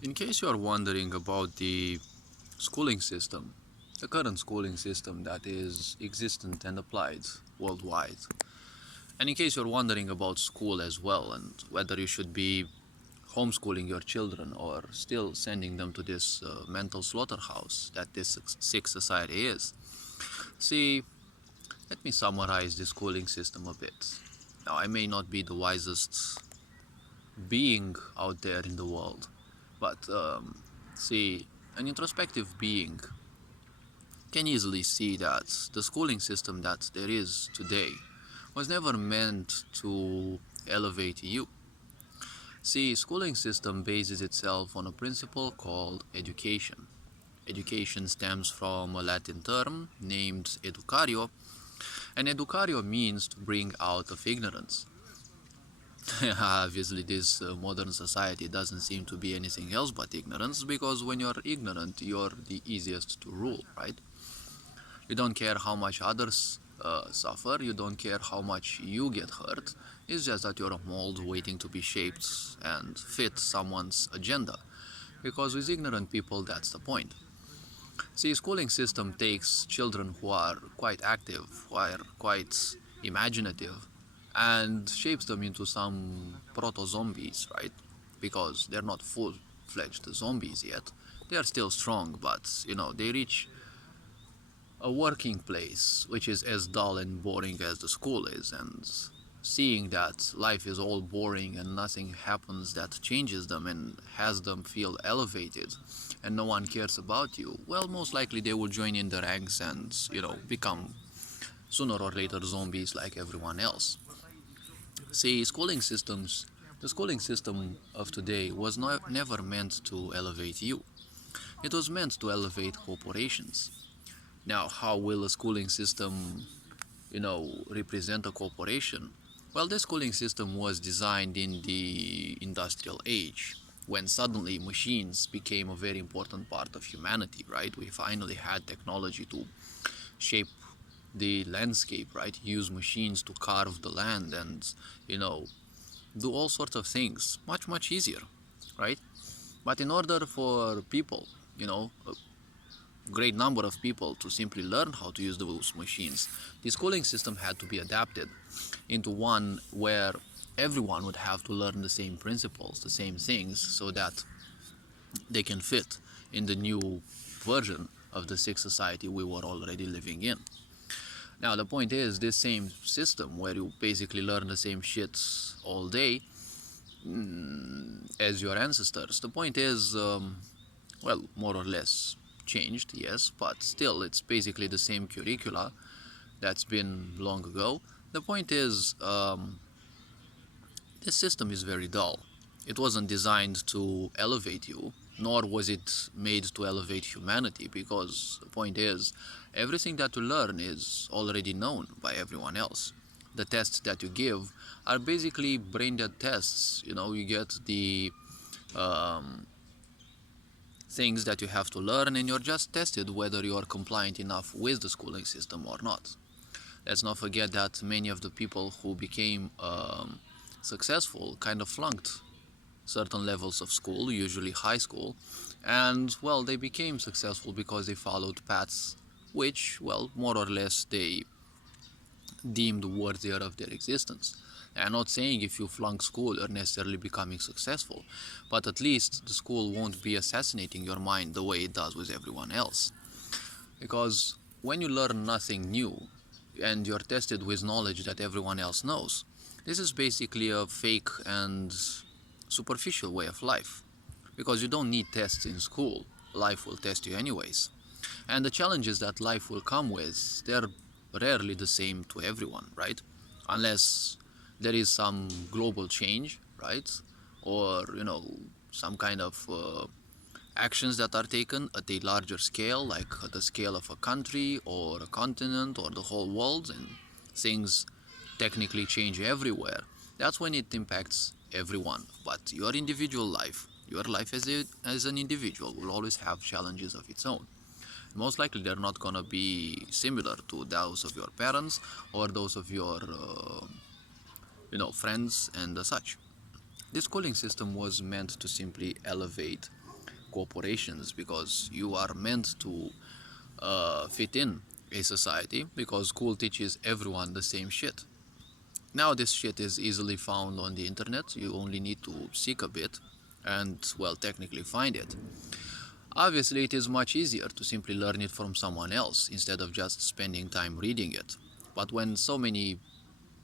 In case you are wondering about the schooling system, the current schooling system that is existent and applied worldwide, and in case you're wondering about school as well and whether you should be homeschooling your children or still sending them to this mental slaughterhouse that this sick society is, see, let me summarize the schooling system a bit. Now, I may not be the wisest being out there in the world, but see, an introspective being can easily see that the schooling system that there is today was never meant to elevate you. See, schooling system bases itself on a principle called education. Education stems from a Latin term named educario, and educario means to bring out of ignorance. Obviously, this modern society doesn't seem to be anything else but ignorance, because when you're ignorant, you're the easiest to rule, right? You don't care how much others suffer, you don't care how much you get hurt. It's just that you're a mold waiting to be shaped and fit someone's agenda. Because with ignorant people, that's the point. See, schooling system takes children who are quite active, who are quite imaginative, and shapes them into some proto-zombies, right? Because they're not full-fledged zombies yet. They are still strong, but they reach a working place which is as dull and boring as the school is, and seeing that life is all boring and nothing happens that changes them and has them feel elevated and no one cares about you, well, most likely they will join in the ranks and become sooner or later zombies like everyone else. See, the schooling system of today was never meant to elevate you. It was meant to elevate corporations. Now, how will a schooling system, represent a corporation? Well, this schooling system was designed in the industrial age, when suddenly machines became a very important part of humanity, right? We finally had technology to shape the landscape, right? Use machines to carve the land and, you know, do all sorts of things much, much easier, right? But in order for people, a great number of people to simply learn how to use those machines, the schooling system had to be adapted into one where everyone would have to learn the same principles, the same things, so that they can fit in the new version of the sick society we were already living in. Now, the point is, this same system where you basically learn the same shit all day as your ancestors, the point is, well, more or less changed, yes, but still it's basically the same curricula that's been long ago. The point is, this system is very dull. It wasn't designed to elevate you, nor was it made to elevate humanity, because the point is, everything that you learn is already known by everyone else. The tests that you give are basically brain dead tests. You get the things that you have to learn, and you're just tested whether you are compliant enough with the schooling system or not. Let's not forget that many of the people who became successful kind of flunked certain levels of school, usually high school, and well, they became successful because they followed paths which, well, more or less they deemed worthier of their existence. I'm not saying if you flunk school you're necessarily becoming successful, but at least the school won't be assassinating your mind the way it does with everyone else. Because when you learn nothing new and you're tested with knowledge that everyone else knows, this is basically a fake and superficial way of life. Because you don't need tests in school, life will test you anyways. And the challenges that life will come with, they're rarely the same to everyone, right? Unless there is some global change, right? Or, some kind of actions that are taken at a larger scale, like at the scale of a country or a continent or the whole world, and things technically change everywhere. That's when it impacts everyone. But your individual life, your life as an individual, will always have challenges of its own. Most likely they're not going to be similar to those of your parents or those of your friends and such. This schooling system was meant to simply elevate corporations, because you are meant to fit in a society, because school teaches everyone the same shit. Now this shit is easily found on the internet. You only need to seek a bit and, well, technically find it. Obviously, it is much easier to simply learn it from someone else instead of just spending time reading it. But when so many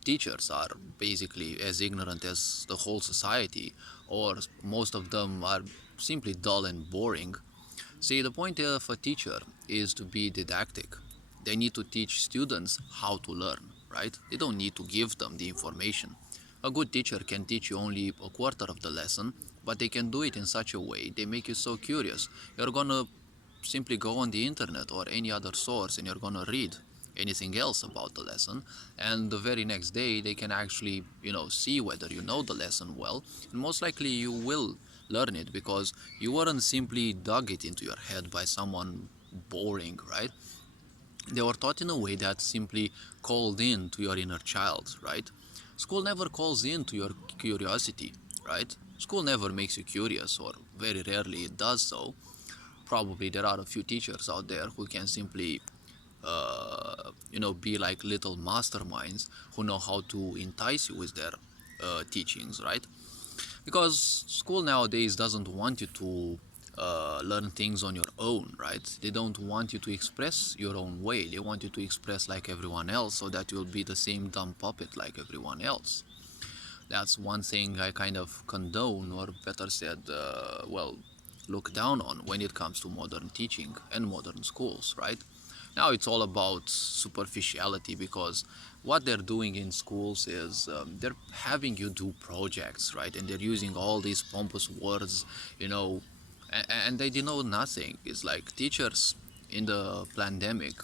teachers are basically as ignorant as the whole society, or most of them are simply dull and boring. See, the point of a teacher is to be didactic. They need to teach students how to learn, right? They don't need to give them the information. A good teacher can teach you only a quarter of the lesson, but they can do it in such a way, they make you so curious. You're gonna simply go on the internet or any other source and you're gonna read anything else about the lesson, and the very next day they can actually see whether you know the lesson well, and most likely you will learn it because you weren't simply dug it into your head by someone boring, right? They were taught in a way that simply called in to your inner child, right? School never calls in to your curiosity, right? School never makes you curious, or very rarely it does so. Probably there are a few teachers out there who can simply be like little masterminds who know how to entice you with their teachings, right? Because school nowadays doesn't want you to learn things on your own, right? They don't want you to express your own way. They want you to express like everyone else, so that you'll be the same dumb puppet like everyone else. That's one thing I kind of condone, or better said, look down on when it comes to modern teaching and modern schools, right? Now it's all about superficiality, because what they're doing in schools is they're having you do projects, right? And they're using all these pompous words, you know, and they denote nothing. It's like teachers in the pandemic,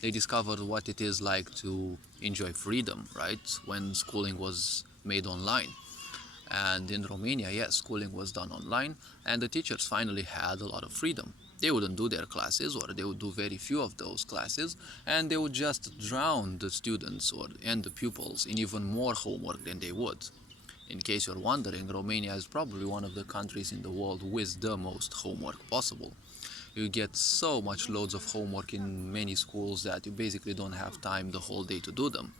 they discovered what it is like to enjoy freedom, right? When schooling was made online. And in Romania, yes, schooling was done online, and the teachers finally had a lot of freedom. They wouldn't do their classes, or they would do very few of those classes, and they would just drown the students and the pupils in even more homework than they would. In case you're wondering, Romania is probably one of the countries in the world with the most homework possible. You get so much loads of homework in many schools that you basically don't have time the whole day to do them.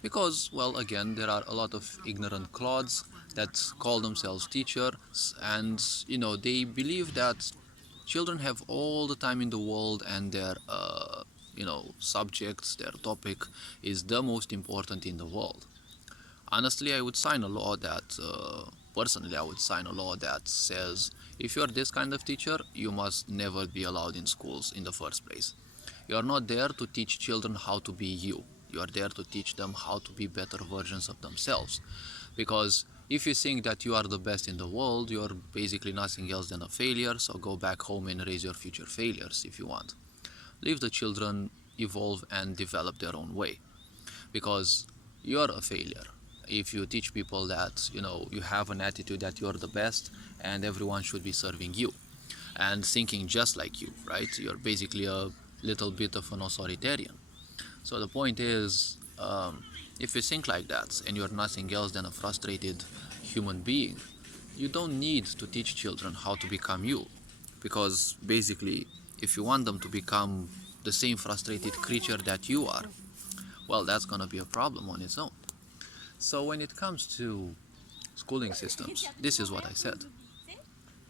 Because, well, again, there are a lot of ignorant clods that call themselves teachers, and they believe that children have all the time in the world, and their subjects, their topic is the most important in the world. Honestly, I would sign a law that personally, I would sign a law that says if you're this kind of teacher, you must never be allowed in schools in the first place. You are not there to teach children how to be you. You are there to teach them how to be better versions of themselves. Because if you think that you are the best in the world, you are basically nothing else than a failure, so go back home and raise your future failures if you want. Leave the children evolve and develop their own way. Because you're a failure if you teach people that you have an attitude that you're the best and everyone should be serving you and thinking just like you, right? You're basically a little bit of an authoritarian. So the point is, if you think like that and you're nothing else than a frustrated human being, you don't need to teach children how to become you. Because basically, if you want them to become the same frustrated creature that you are, well, that's gonna be a problem on its own. So when it comes to schooling systems, this is what I said.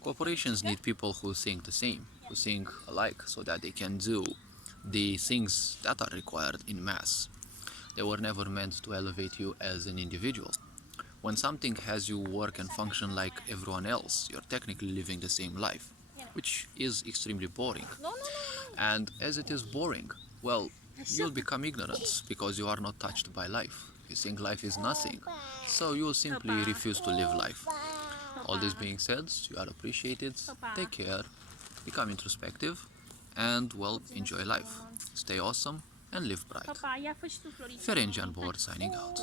Corporations need people who think the same, who think alike, so that they can do the things that are required in mass. They were never meant to elevate you as an individual. When something has you work and function like everyone else, you're technically living the same life, which is extremely boring. And as it is boring, well, you'll become ignorant because you are not touched by life. You think life is nothing, so you'll simply refuse to live life. All this being said, you are appreciated, take care, become introspective, and, well, enjoy life. Stay awesome and live bright. Ferenc Board signing out.